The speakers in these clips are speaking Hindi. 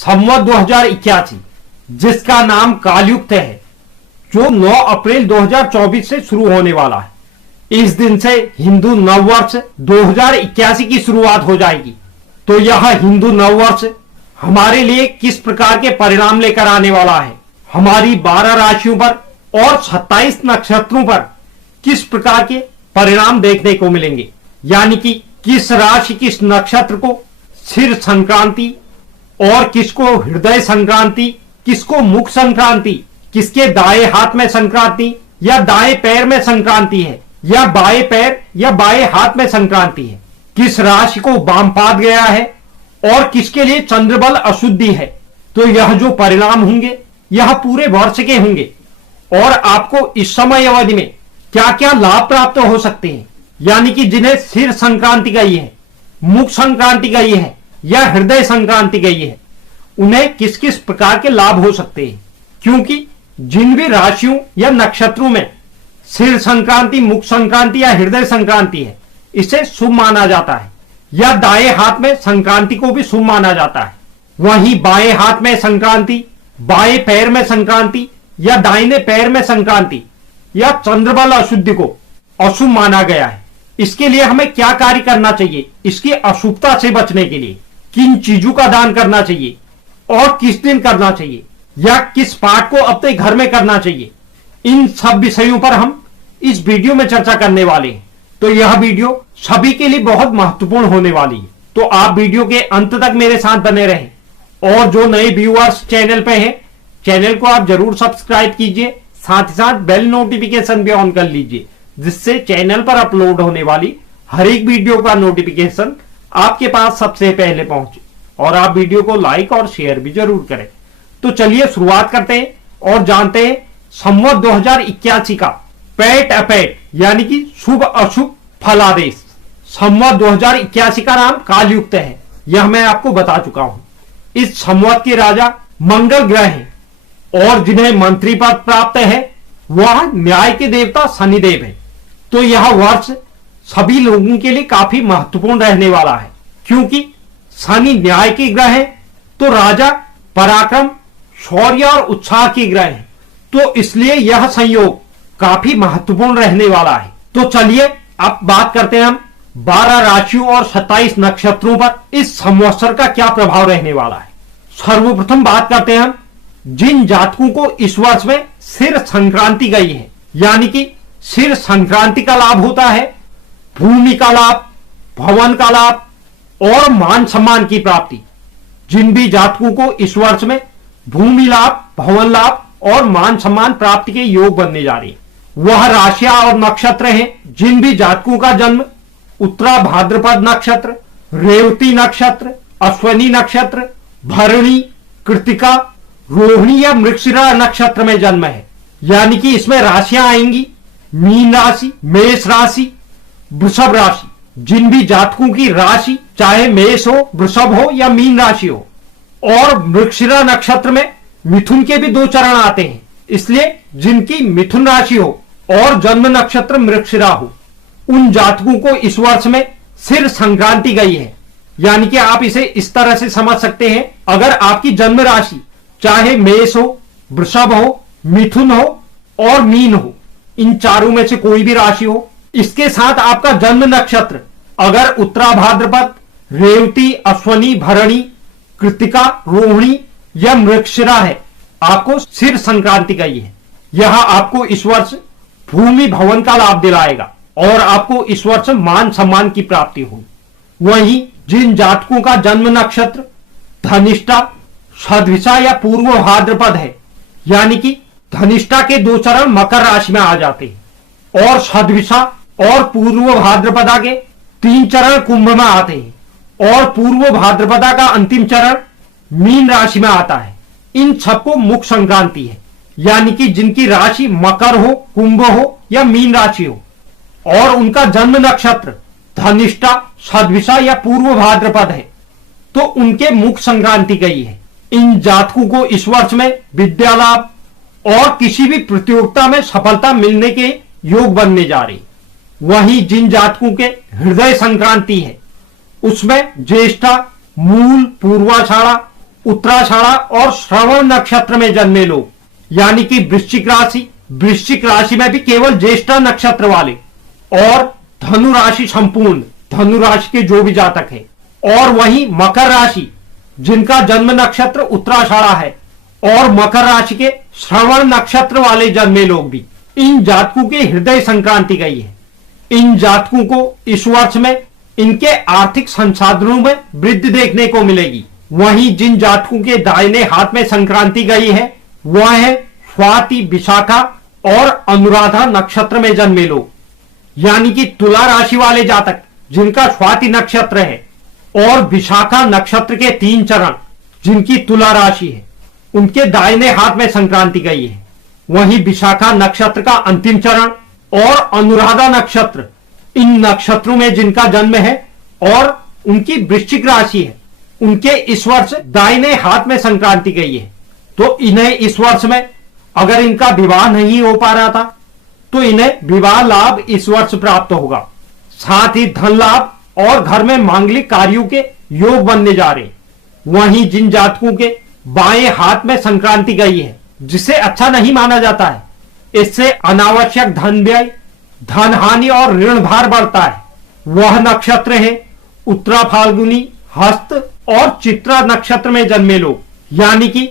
संवत 2081 जिसका नाम कालयुक्त है, जो 9 अप्रैल 2024 से शुरू होने वाला है। इस दिन से हिंदू नववर्ष 2081 की शुरुआत हो जाएगी। तो यह हिंदू नववर्ष हमारे लिए किस प्रकार के परिणाम लेकर आने वाला है, हमारी 12 राशियों पर और 27 नक्षत्रों पर किस प्रकार के परिणाम देखने को मिलेंगे, यानी कि किस राशि किस नक्षत्र को सिर संक्रांति और किसको हृदय संक्रांति, किसको मुख संक्रांति, किसके दाएं हाथ में संक्रांति या दाएं पैर में संक्रांति है, या बाएं पैर या बाएं हाथ में संक्रांति है, किस राशि को वामपाद गया है और किसके लिए चंद्रबल अशुद्धि है। तो यह जो परिणाम होंगे यह पूरे वर्ष के होंगे और आपको इस समय अवधि में क्या क्या लाभ प्राप्त हो सकते हैं, यानी कि जिन्हें सिर संक्रांति गई है, मुख संक्रांति गई है या हृदय संक्रांति गई है, उन्हें किस किस प्रकार के लाभ हो सकते हैं। क्योंकि जिन भी राशियों या नक्षत्रों में सिर संक्रांति, मुख संक्रांति या हृदय संक्रांति है, इसे शुभ माना जाता है, या दाएं हाथ में संक्रांति को भी शुभ माना जाता है। वहीं बाएं हाथ में संक्रांति, बाएं पैर में संक्रांति या दाहिने पैर में संक्रांति या चंद्रबल अशुद्धि को अशुभ माना गया है। इसके लिए हमें क्या कार्य करना चाहिए, इसकी अशुभता से बचने के लिए किन चीजों का दान करना चाहिए और किस दिन करना चाहिए या किस पाठ को अपने घर में करना चाहिए, इन सब विषयों पर हम इस वीडियो में चर्चा करने वाले हैं। तो यह वीडियो सभी के लिए बहुत महत्वपूर्ण होने वाली है। तो आप वीडियो के अंत तक मेरे साथ बने रहें और जो नए व्यूअर्स चैनल पे हैं, चैनल को आप जरूर सब्सक्राइब कीजिए, साथ ही साथ बेल नोटिफिकेशन भी ऑन कर लीजिए, जिससे चैनल पर अपलोड होने वाली हर एक वीडियो का नोटिफिकेशन आपके पास सबसे पहले पहुंचे। और आप वीडियो को लाइक और शेयर भी जरूर करें। तो चलिए शुरुआत करते हैं और जानते हैं संवत 2081 का पैट अपैट यानी कि शुभ अशुभ फलादेश। संवत 2081 का नाम कालयुक्त है, यह मैं आपको बता चुका हूं। इस संवत के राजा मंगल ग्रह हैं और जिन्हें मंत्री पद प्राप्त है वह न्याय के देवता शनिदेव है। तो यह वर्ष सभी लोगों के लिए काफी महत्वपूर्ण रहने वाला है, क्योंकि शनि न्याय के ग्रह है तो राजा पराक्रम, शौर्य और उत्साह के ग्रह है। तो इसलिए यह संयोग काफी महत्वपूर्ण रहने वाला है। तो चलिए अब बात करते हैं हम 12 राशियों और 27 नक्षत्रों पर इस संवत्सर का क्या प्रभाव रहने वाला है। सर्वप्रथम बात करते हैं हम जिन जातकों को इस वर्ष में सिर संक्रांति गई है, यानी कि सिर संक्रांति का लाभ होता है भूमि का लाभ, भवन का लाभ और मान सम्मान की प्राप्ति। जिन भी जातकों को इस वर्ष में भूमि लाभ, भवन लाभ और मान सम्मान प्राप्ति के योग बनने जा रही है, वह राशियां और नक्षत्र हैं जिन भी जातकों का जन्म उत्तरा भाद्रपद नक्षत्र, रेवती नक्षत्र, अश्वनी नक्षत्र, भरणी, कृतिका, रोहिणी या मृगशिरा नक्षत्र में जन्म है। यानी कि इसमें राशियां आएंगी मीन राशि, मेष राशि, वृषभ राशि। जिन भी जातकों की राशि चाहे मेष हो, वृषभ हो या मीन राशि हो, और मृगशिरा नक्षत्र में मिथुन के भी 2 चरण आते हैं, इसलिए जिनकी मिथुन राशि हो और जन्म नक्षत्र मृगशिरा हो, उन जातकों को इस वर्ष में सिर संक्रांति गई है। यानी कि आप इसे इस तरह से समझ सकते हैं, अगर आपकी जन्म राशि चाहे मेष हो, वृषभ हो, मिथुन हो और मीन हो, इन चारों में से कोई भी राशि हो, इसके साथ आपका जन्म नक्षत्र अगर उत्तरा भाद्रपद, रेवती, अश्वनी, भरणी, कृतिका, रोहिणी या मृगशिरा है, आपको सिर संक्रांति गई है। यह आपको इस वर्ष भूमि भवन का लाभ दिलाएगा और आपको इस वर्ष मान सम्मान की प्राप्ति होगी। वहीं जिन जातकों का जन्म नक्षत्र धनिष्ठा, सद्विषा या पूर्व भाद्रपद है, यानी कि धनिष्ठा के 2 चरण मकर राशि में आ जाते हैं और सद्विषा और पूर्व भाद्रपदा के 3 चरण कुंभ में आते हैं और पूर्व भाद्रपदा का अंतिम चरण मीन राशि में आता है। इन सबको मुख संक्रांति है, यानी कि जिनकी राशि मकर हो, कुंभ हो या मीन राशि हो और उनका जन्म नक्षत्र धनिष्ठा, सद्विषा या पूर्व भाद्रपद है, तो उनके मुख संक्रांति गई है। इन जातकों को इस वर्ष में विद्या लाभ और किसी भी प्रतियोगिता में सफलता मिलने के योग बनने जा रही। वहीं जिन जातकों के हृदय संक्रांति है, उसमें ज्येष्ठा, मूल, पूर्वाषाढ़ा, उत्तराषाढ़ा और श्रवण नक्षत्र में जन्मे लोग, यानी कि वृश्चिक राशि में भी केवल ज्येष्ठा नक्षत्र वाले, और धनु राशि संपूर्ण, धनु राशि के जो भी जातक है, और वहीं मकर राशि जिनका जन्म नक्षत्र उत्तराषाढ़ा है और मकर राशि के श्रवण नक्षत्र वाले जन्मे लोग भी, इन जातकों के हृदय संक्रांति गई है। इन जातकों को इस वर्ष में इनके आर्थिक संसाधनों में वृद्धि देखने को मिलेगी। वहीं जिन जातकों के दाहिने हाथ में संक्रांति गई है वह है स्वाति, विशाखा और अनुराधा नक्षत्र में जन्मे लोग, यानी कि तुला राशि वाले जातक जिनका स्वाति नक्षत्र है और विशाखा नक्षत्र के 3 चरण जिनकी तुला राशि है, उनके दाहिने हाथ में संक्रांति गई है। वहीं विशाखा नक्षत्र का अंतिम चरण और अनुराधा नक्षत्र, इन नक्षत्रों में जिनका जन्म है और उनकी वृश्चिक राशि है, उनके इस वर्ष दाहिने हाथ में संक्रांति गई है। तो इन्हें इस वर्ष में अगर इनका विवाह नहीं हो पा रहा था तो इन्हें विवाह लाभ इस वर्ष प्राप्त होगा। साथ ही धन लाभ और घर में मांगलिक कार्यों के योग बनने जा रहे। वहीं जिन जातकों के बाएं हाथ में संक्रांति गई है, जिसे अच्छा नहीं माना जाता है, इससे अनावश्यक धन व्यय, धन हानि और ऋण भार बढ़ता है। वह नक्षत्र है उत्तरा, फाल्गुनी, हस्त और चित्रा नक्षत्र में जन्मे लोग, यानी कि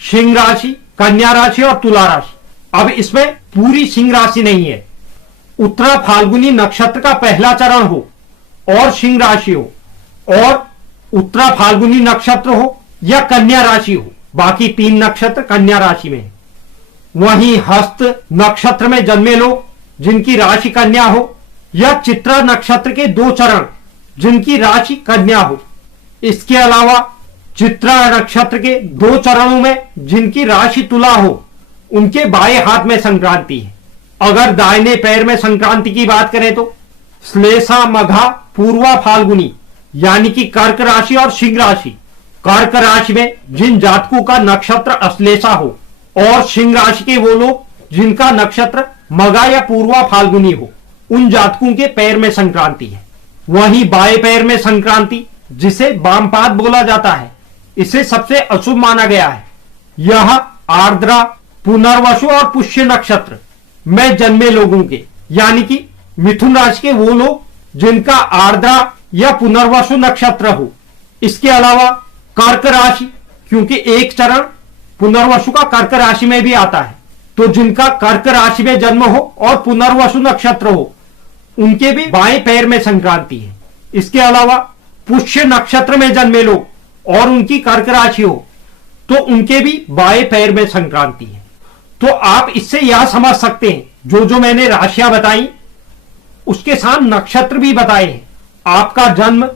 सिंह राशि, कन्या राशि और तुला राशि। अब इसमें पूरी सिंह राशि नहीं है। उत्तरा फाल्गुनी नक्षत्र का पहला चरण हो और सिंह राशि हो, और उत्तरा फाल्गुनी नक्षत्र हो या कन्या राशि हो, बाकी 3 नक्षत्र कन्या राशि में है। वहीं हस्त नक्षत्र में जन्मे लोग जिनकी राशि कन्या हो, या चित्रा नक्षत्र के 2 चरण जिनकी राशि कन्या हो। इसके अलावा चित्रा नक्षत्र के 2 चरणों में जिनकी राशि तुला हो, उनके बाएं हाथ में संक्रांति है। अगर दाहिने पैर में संक्रांति की बात करें तो श्लेषा, मघा, पूर्वा, फाल्गुनी, यानी कि कर्क राशि और सिंह राशि। कर्क राशि में जिन जातकों का नक्षत्र अश्लेषा हो और सिंह राशि के वो लोग जिनका नक्षत्र मघा या पूर्वा, फाल्गुनी हो, उन जातकों के पैर में संक्रांति है। वहीं बाएं पैर में संक्रांति, जिसे वामपाद बोला जाता है, इसे सबसे अशुभ माना गया है। यह आर्द्रा, पुनर्वसु और पुष्य नक्षत्र में जन्मे लोगों के, यानी कि मिथुन राशि के वो लोग जिनका आर्द्रा या पुनर्वसु नक्षत्र हो। इसके अलावा कर्क राशि, क्योंकि एक चरण पुनर्वसु का कर्क राशि में भी आता है, तो जिनका कर्क राशि में जन्म हो और पुनर्वसु नक्षत्र हो, उनके भी बाएं पैर में संक्रांति है। इसके अलावा पुष्य नक्षत्र में जन्मे लोग और उनकी कर्क राशि हो तो उनके भी बाएं पैर में संक्रांति है। तो आप इससे यह समझ सकते हैं, जो जो मैंने राशियां बताई उसके साथ नक्षत्र भी बताए हैं। आपका जन्म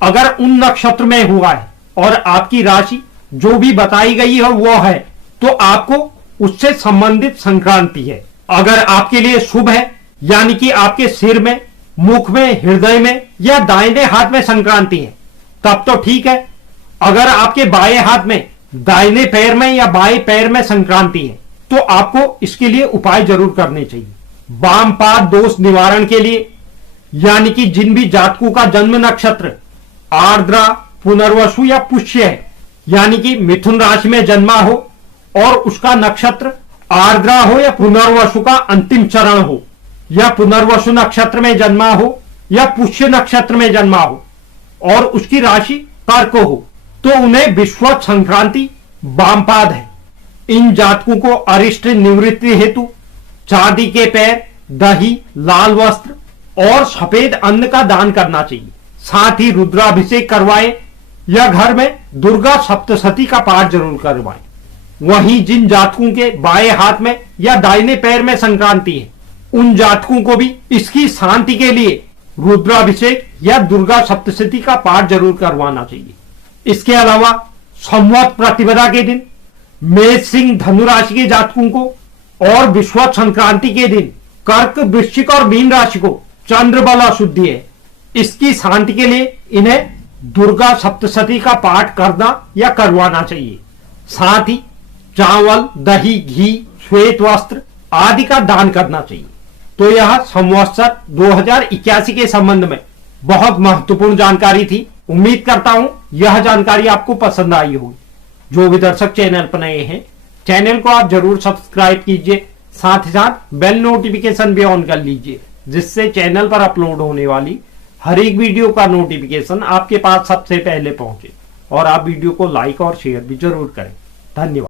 अगर उन नक्षत्र में हुआ है और आपकी राशि जो भी बताई गई है वो है, तो आपको उससे संबंधित संक्रांति है। अगर आपके लिए शुभ है, यानी कि आपके सिर में, मुख में, हृदय में या दाहिने हाथ में संक्रांति है, तब तो ठीक है। अगर आपके बाएं हाथ में, दाहिने पैर में या बाएं पैर में संक्रांति है, तो आपको इसके लिए उपाय जरूर करने चाहिए। वामपाद दोष निवारण के लिए, यानी कि जिन भी जातकों का जन्म नक्षत्र आर्द्रा, पुनर्वसु या पुष्य है, यानी कि मिथुन राशि में जन्मा हो और उसका नक्षत्र आर्द्रा हो या पुनर्वसु का अंतिम चरण हो, या पुनर्वसु नक्षत्र में जन्मा हो या पुष्य नक्षत्र में जन्मा हो और उसकी राशि कर्क हो, तो उन्हें विश्वत संक्रांति वामपाद है। इन जातकों को अरिष्ट निवृत्ति हेतु चांदी के पैर, दही, लाल वस्त्र और सफेद अन्न का दान करना चाहिए। साथ ही रुद्राभिषेक करवाए या घर में दुर्गा सप्तशती का पाठ जरूर करवाएं। वहीं जिन जातकों के बाएं हाथ में या दाहिने पैर में संक्रांति है, उन जातकों को भी इसकी शांति के लिए रुद्राभिषेक या दुर्गा सप्तशती का पाठ जरूर करवाना चाहिए। इसके अलावा संवत प्रतिपदा के दिन मेष, सिंह, धनु राशि के जातकों को और विश्वत संक्रांति के दिन कर्क, वृश्चिक और मीन राशि को चंद्र बल अशुद्धि है। इसकी शांति के लिए इन्हें दुर्गा सप्तशती का पाठ करना या करवाना चाहिए। साथ ही चावल, दही, घी, श्वेत वस्त्र आदि का दान करना चाहिए। तो यह संवत्सर 2081 के संबंध में बहुत महत्वपूर्ण जानकारी थी। उम्मीद करता हूं यह जानकारी आपको पसंद आई होगी। जो भी दर्शक चैनल पर नए हैं, चैनल को आप जरूर सब्सक्राइब कीजिए, साथ ही साथ बेल नोटिफिकेशन भी ऑन कर लीजिए, जिससे चैनल पर अपलोड होने वाली हर एक वीडियो का नोटिफिकेशन आपके पास सबसे पहले पहुंचे। और आप वीडियो को लाइक और शेयर भी जरूर करें। धन्यवाद।